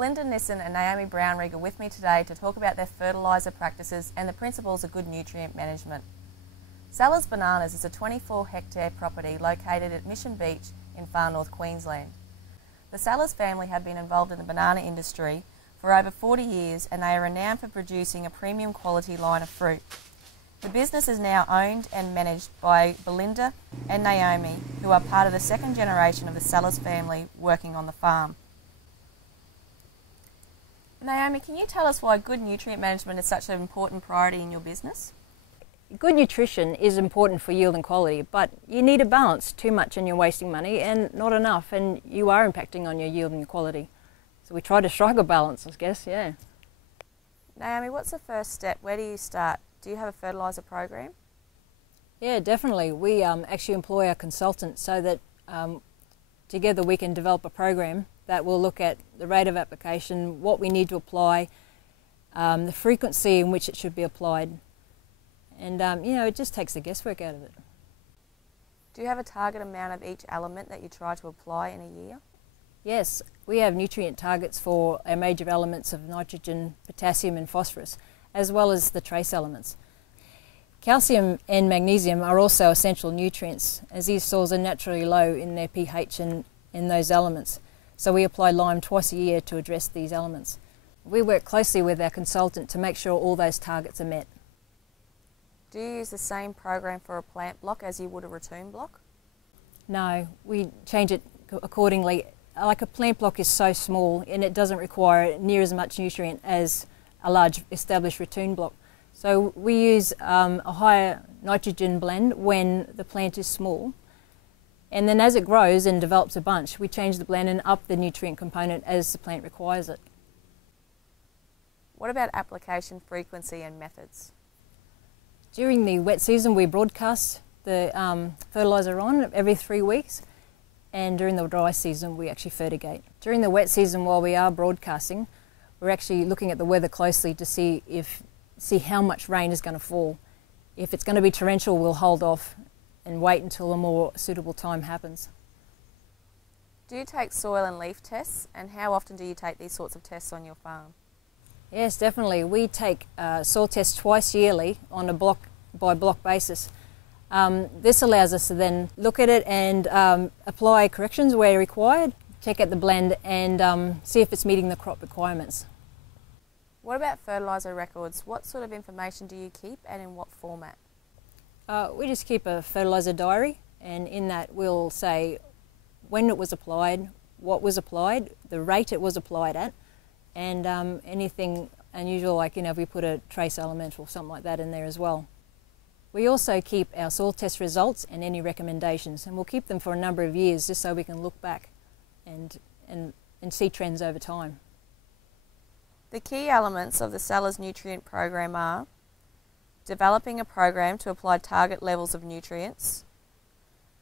Belinda and Naomi are with me today to talk about their fertiliser practices and the principles of good nutrient management. Sellars Bananas is a 24-hectare property located at Mission Beach in far north Queensland. The Sellars family have been involved in the banana industry for over 40 years and they are renowned for producing a premium quality line of fruit. The business is now owned and managed by Belinda and Naomi, who are part of the second generation of the Sellars family working on the farm. Naomi, can you tell us why good nutrient management is such an important priority in your business? Good nutrition is important for yield and quality, but you need a balance. Too much and you're wasting money, and not enough and you are impacting on your yield and your quality. So we try to strike a balance, I guess, yeah. Naomi, what's the first step? Where do you start? Do you have a fertiliser program? Yeah, definitely. We actually employ a consultant so that together we can develop a program that will look at the rate of application, what we need to apply, the frequency in which it should be applied, and you know, it just takes the guesswork out of it. Do you have a target amount of each element that you try to apply in a year? Yes, we have nutrient targets for our major elements of nitrogen, potassium and phosphorus, as well as the trace elements. Calcium and magnesium are also essential nutrients, as these soils are naturally low in their pH and in those elements. So we apply lime twice a year to address these elements. We work closely with our consultant to make sure all those targets are met. Do you use the same program for a plant block as you would a ratoon block? No, we change it accordingly. Like a plant block is so small and it doesn't require near as much nutrient as a large established ratoon block. So we use a higher nitrogen blend when the plant is small, and then as it grows and develops a bunch, we change the blend and up the nutrient component as the plant requires it. What about application frequency and methods? During the wet season we broadcast the fertiliser on every 3 weeks, and during the dry season we actually fertigate. During the wet season, while we are broadcasting, we're actually looking at the weather closely to see how much rain is going to fall. If it's going to be torrential, we'll hold off and wait until a more suitable time happens. Do you take soil and leaf tests, and how often do you take these sorts of tests on your farm? Yes, definitely. We take soil tests twice yearly on a block by block basis. This allows us to then look at it and apply corrections where required, check out the blend and see if it's meeting the crop requirements. What about fertiliser records? What sort of information do you keep and in what format? We just keep a fertiliser diary, and in that we'll say when it was applied, what was applied, the rate it was applied at, and anything unusual, like, you know, if we put a trace element or something like that in there as well. We also keep our soil test results and any recommendations, and we'll keep them for a number of years just so we can look back and see trends over time. The key elements of the Sellars nutrient program are developing a program to apply target levels of nutrients,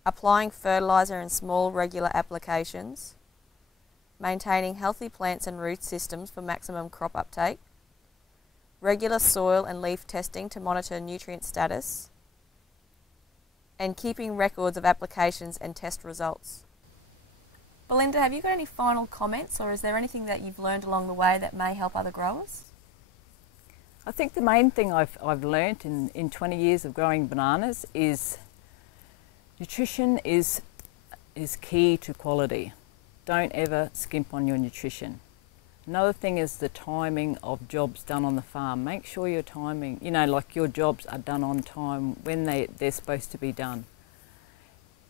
applying fertiliser in small regular applications, maintaining healthy plants and root systems for maximum crop uptake, regular soil and leaf testing to monitor nutrient status, and keeping records of applications and test results. Belinda, have you got any final comments, or is there anything that you've learned along the way that may help other growers? I think the main thing I've learnt in 20 years of growing bananas is nutrition is key to quality. Don't ever skimp on your nutrition. Another thing is the timing of jobs done on the farm. Make sure your timing, you know, like your jobs are done on time when they're supposed to be done.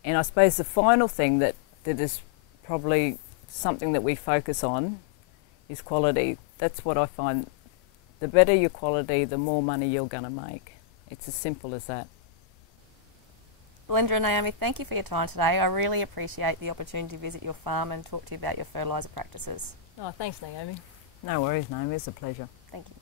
And I suppose the final thing that is probably something that we focus on is quality. That's what I find. The better your quality, the more money you're going to make. It's as simple as that. Belinda and Naomi, thank you for your time today. I really appreciate the opportunity to visit your farm and talk to you about your fertiliser practices. Oh, thanks, Naomi. No worries, Naomi. It's a pleasure. Thank you.